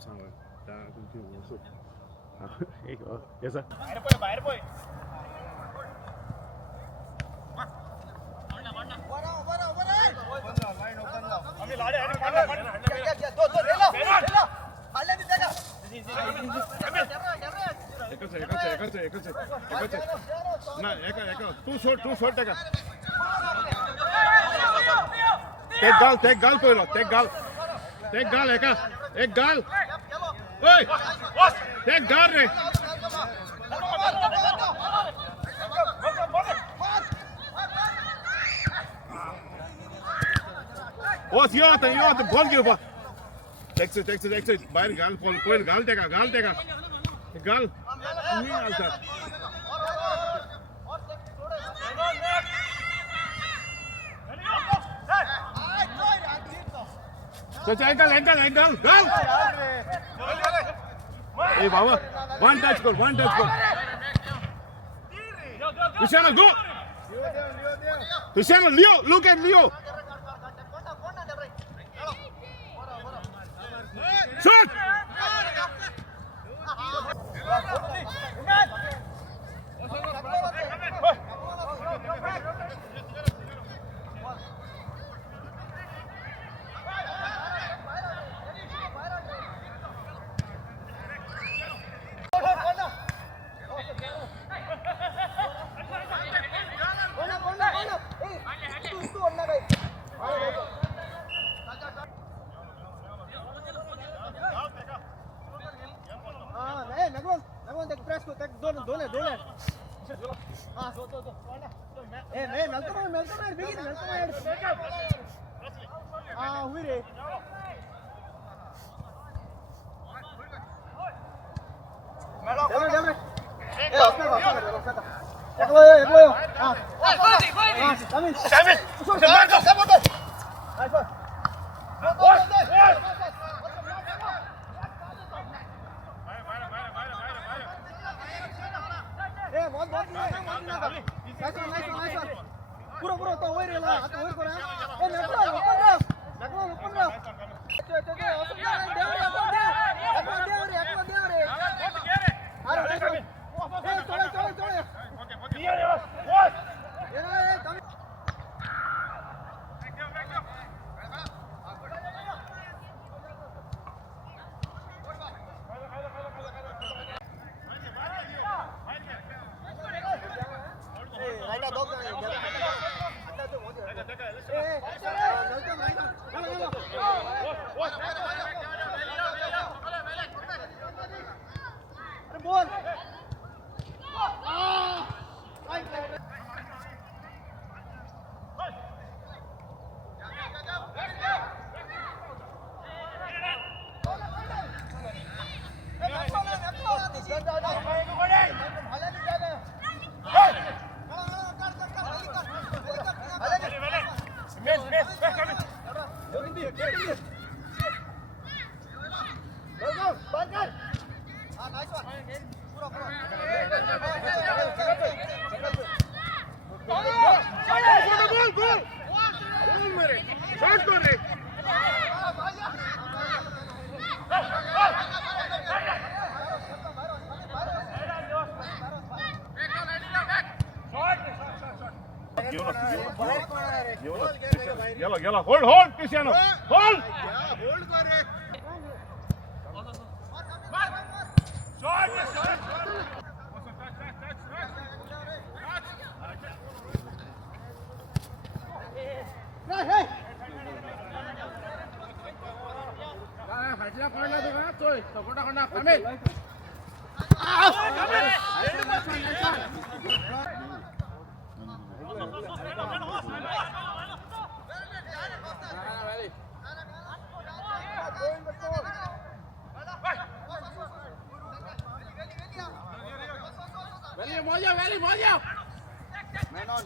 上了，大家都挺严肃。啊，也是。ना एका तू सोड त्याका ते गाल पहिलो ते गाल एक गाल ओय ते गाल रे ओस यो बॉल घेऊ बा एक्स बाहेर गाल पहिल गाल त्याका गाल तुम्ही घालतात एंगल गाल ए बाबा वन टच कर Cristiano go Cristiano Leo look at Leo shoot Yellow. Hold, Cristiano. Hold. Moja. Man on.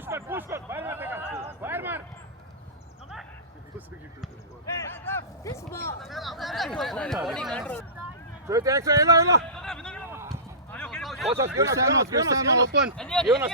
push कर बाहेर मार त्याला बाहेर मार This ball. So ते एक्स्ट्रा येला Cristiano open Jonas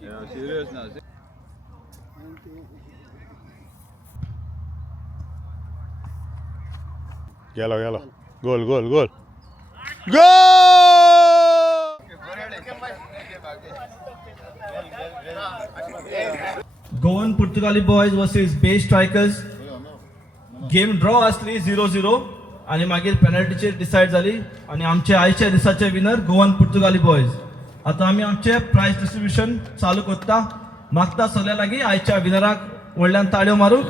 Yeah, serious now. Yellow. Goal. Goal! Goan पुर्तगाली बॉयज वर्सेस बे strikers game draw असली 0-0 आणि मागीर पेनल्टीचेर डिसायड जाली आणि आमचे आयच्या दिसाचे विनर गोवन पुर्तगाली बॉयज. आता आमी आमचे प्राइज डिस्ट्रीब्युशन चालू करता. मागता सगळ्या लागीं आयच्या विनराक व्हडल्यान ताळयो मारूंक.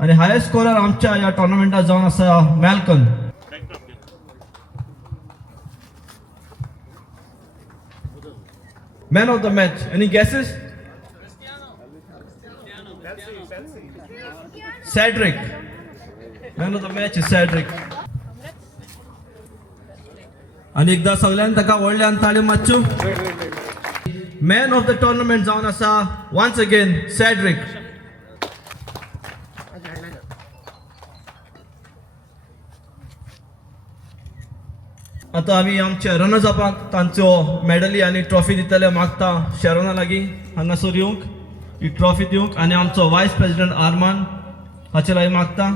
आणि हायेस्ट स्कोरर आमच्या ह्या टोर्नामेंटात जावन आसा मॅल्कन. Man of the match. Any guesses? Cedric. Man of the match is Cedric. आणि एकदा सगळ्यांनी ताका व्हडल्यान ताळयो मारच्यो. मॅन ऑफ द टोर्नामेंट जावन आसा वन्स अगेन Cedric. आता आम्ही आमच्या रनर्स अपाक तांच्यो मेडली आणि ट्रॉफी दितले मागता शेरोना लागीं हांगासर येवंक ही ट्रॉफी दिवंक आणि आमचो वायस प्रेसिडेंट आरमान हाचे लागीं मागता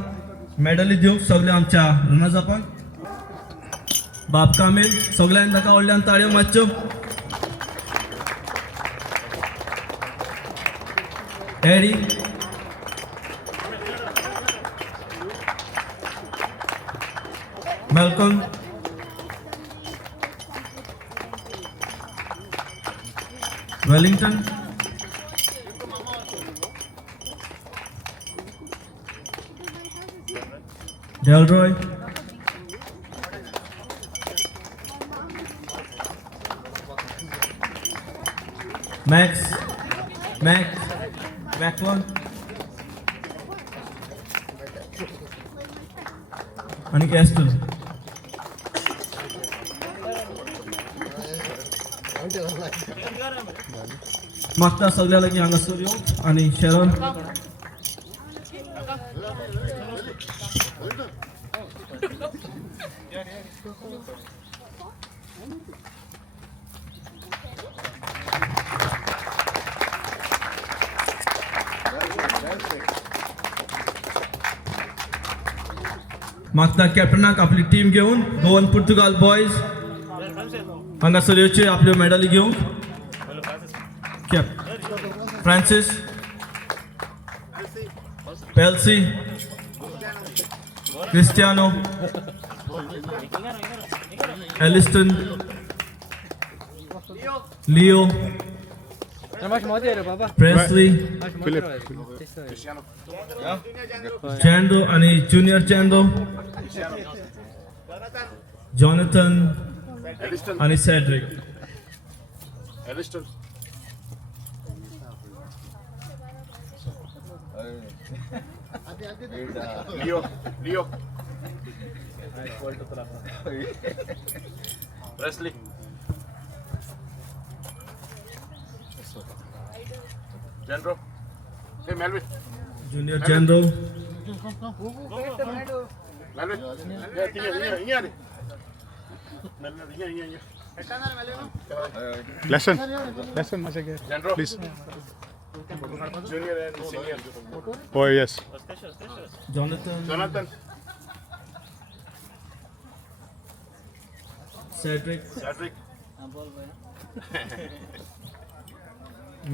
मेडली दिवंक सगळे आमच्या रनर्स अपाक. बाब कामील सगळ्यांनी ताका व्हडल्यान ताळयो मारच्यो. Eddie Malcolm Wellington, Delroy, Macklon, आणि Castle. मागता सगळ्या लागीं हांगासर येवंक आणि शेरोन मागता कॅप्टनाक आपली टीम घेऊन गोवन पुर्तगाल बॉयज हांगासर येवचे आपल्यो मेडली घेवंक. Francis, Pelsi, Cristiano, Aliston, Leo, Presley, Chando आणि Junior Chando, Jonathan आणि Cedric. Leo Presley Jandro hey Melvin Junior Chando, Melvin ini Lesson Jandro please. Junior and senior Oh yes. Jonathan, Cedric,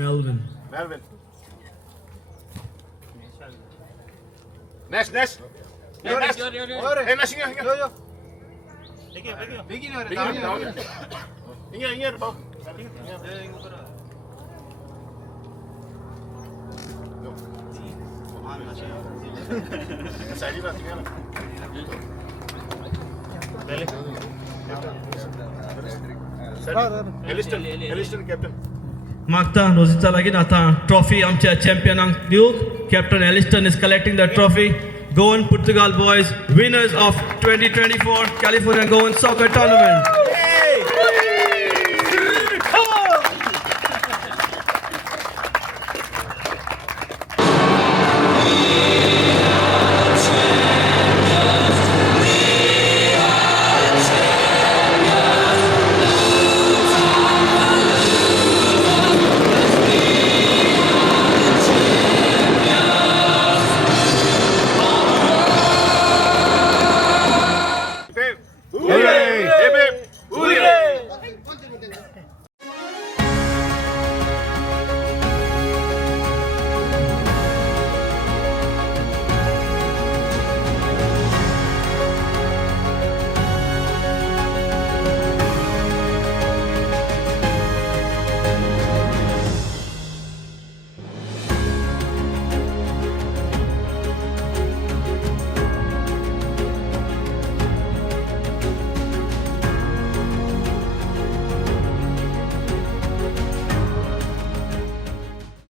Melvin. Nesh hey Nesh ingat bau side में आती है ना पहले Elliston captain मागता रोजीचा लागीन आता trophy आमच्या चॅम्पियनांक दिवक captain Aliston is collecting the trophy Goan Portugal boys winners of 2024 California Goan Soccer Tournament.